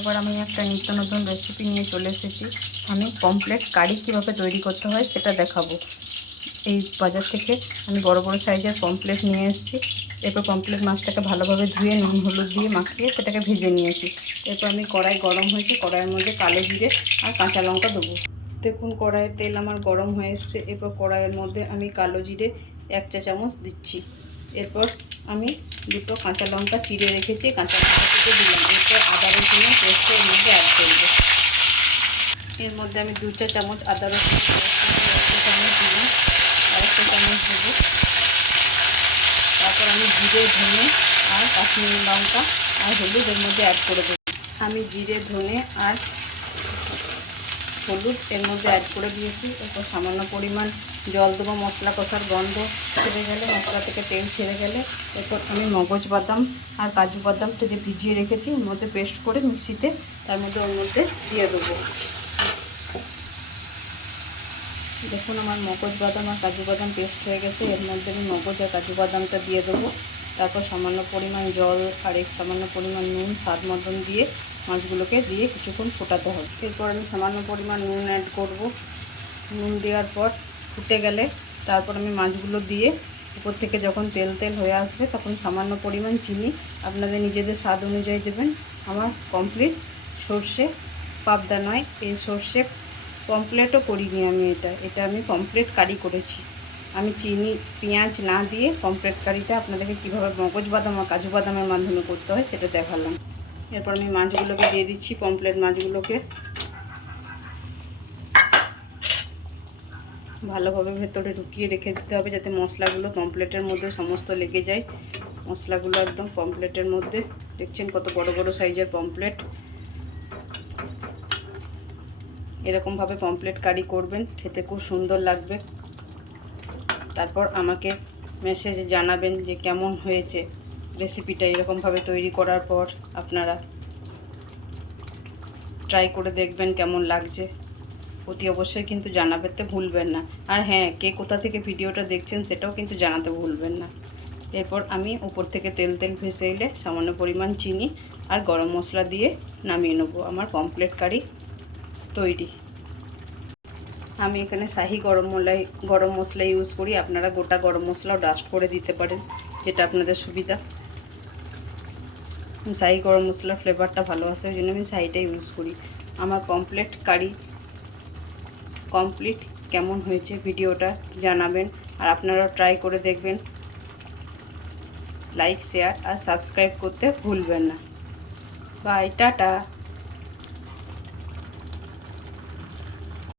আবার আমি একটা নিত্য নতুন রেসিপি নিয়ে চলে এসেছি। আমি কমপ্লেট কারি কীভাবে তৈরি করতে হয় সেটা দেখাবো। এই বাজার থেকে আমি বড় বড় সাইজের পমপ্লেট নিয়ে এসেছি। এরপর পমপ্লেট মাছটাকে ভালোভাবে ধুয়ে নুন, হলুদ দিয়ে মাখিয়ে সেটাকে ভেজে নিয়েছি। এরপর আমি কড়াই গরম হয়েছে, কড়াইয়ের মধ্যে কালো জিরে আর কাঁচা লঙ্কা দেবো। দেখুন, কড়াইয়ের তেল আমার গরম হয়ে এসছে। এরপর কড়াইয়ের মধ্যে আমি কালো জিরে এক চা চামচ দিচ্ছি। এরপর আমি দুটো কাঁচা লঙ্কা চিড়ে রেখেছি, কাঁচা লঙ্কা থেকে দিলাম। এরপর আদা রসুনের পেস্টটা এর মধ্যে অ্যাড করব। এর মধ্যে আমি দু চা চামচ আদা রসুন পেস্ট দিলাম আরেকটা চামচ দেবো তারপর আমি জিরে, ধনে আর কাশ্মীরি লঙ্কা আর হলুদ এর মধ্যে অ্যাড করে দেবো। আমি জিরে, ধনে আর হলুদ, এর মধ্যে অ্যাড করে দিয়েছি। এরপর সামান্য পরিমাণ জল দেবো, মশলা কষার গন্ধ ছেড়ে গেলে, মশলা থেকে তেল ছেড়ে গেলে। এরপর আমি মগজ বাদাম আর কাজু বাদামটা যে ভিজিয়ে রেখেছি ওর মধ্যে পেস্ট করে মিক্সিতে তার মধ্যে ওর মধ্যে দিয়ে দেবো। দেখুন আমার মগজ বাদাম আর কাজু বাদাম পেস্ট হয়ে গেছে। এর মধ্যে আমি মগজ আর কাজু বাদামটা দিয়ে দেবো। তারপর সামান্য পরিমাণ জল আর এক সামান্য পরিমাণ নুন, স্বাদ মতন দিয়ে মাছগুলোকে দিয়ে কিছুক্ষণ ফোটাতে হবে। এরপর আমি সামান্য পরিমাণ নুন অ্যাড করব। নুন দেওয়ার পর ফুটে গেলে তারপর আমি মাছগুলো দিয়ে উপর থেকে যখন তেল তেল হয়ে আসবে তখন সামান্য পরিমাণ চিনি আপনাদের নিজেদের স্বাদ অনুযায়ী দেবেন। আমার কমপ্লিট সর্ষে, পাবদা নয়, এই সর্ষে কমপ্লেটও করিনি আমি এটা। এটা আমি কমপ্লেট কারি করেছি। আমি চিনি, পেঁয়াজ না দিয়ে কমপ্লেট কারিটা আপনাদেরকে কীভাবে মগজ বাদাম আর কাজু বাদামের মাধ্যমে করতে হয় সেটা দেখালাম। এরপর আমি মাছগুলোকে দিয়ে দিচ্ছি কমপ্লেট মাছগুলোকে। ভালোভাবে ভেতরে ঢুকিয়ে রেখে দিতে হবে যাতে মশলাগুলো পমপ্লেটের মধ্যে সমস্ত লেগে যায়। মশলাগুলো একদম পমপ্লেটের মধ্যে। দেখছেন কত বড় বড় সাইজের পমপ্লেট এরকমভাবে পমপ্লেট কারি করবেন, খেতে খুব সুন্দর লাগবে। তারপর আমাকে মেসেজ জানাবেন যে কেমন হয়েছে। রেসিপিটা এরকমভাবে তৈরি করার পর আপনারা ট্রাই করে দেখবেন কেমন লাগছে। অতি অবশ্যই কিন্তু জানাবেতে ভুলবেন না। আর হ্যাঁ কে কোথা থেকে ভিডিওটা দেখছেন সেটাও কিন্তু জানাতে ভুলবেন না। এরপর আমি উপর থেকে তেল তেল ভেসে এলে সামান্য পরিমাণ চিনি আর গরম মশলা দিয়ে নামিয়ে নেব আমার পমপ্লেট কারি তৈরি। আমি এখানে শাহি গরম মলাই, গরম মশলা ইউজ করি। আপনারা গোটা গরম মশলাও ডাস্ট করে দিতে পারেন, যেটা আপনাদের সুবিধা। শাহি গরম মশলার ফ্লেভারটা ভালো আসে, ওই জন্য আমি সাইটা ইউজ করি। আমার কমপ্লিট কারি কমপ্লিট কেমন হয়েছে ভিডিওটা জানাবেন, আর আপনারাও ট্রাই করে দেখবেন। লাইক শেয়ার আর সাবস্ক্রাইব করতে ভুলবেন না। Bye tata.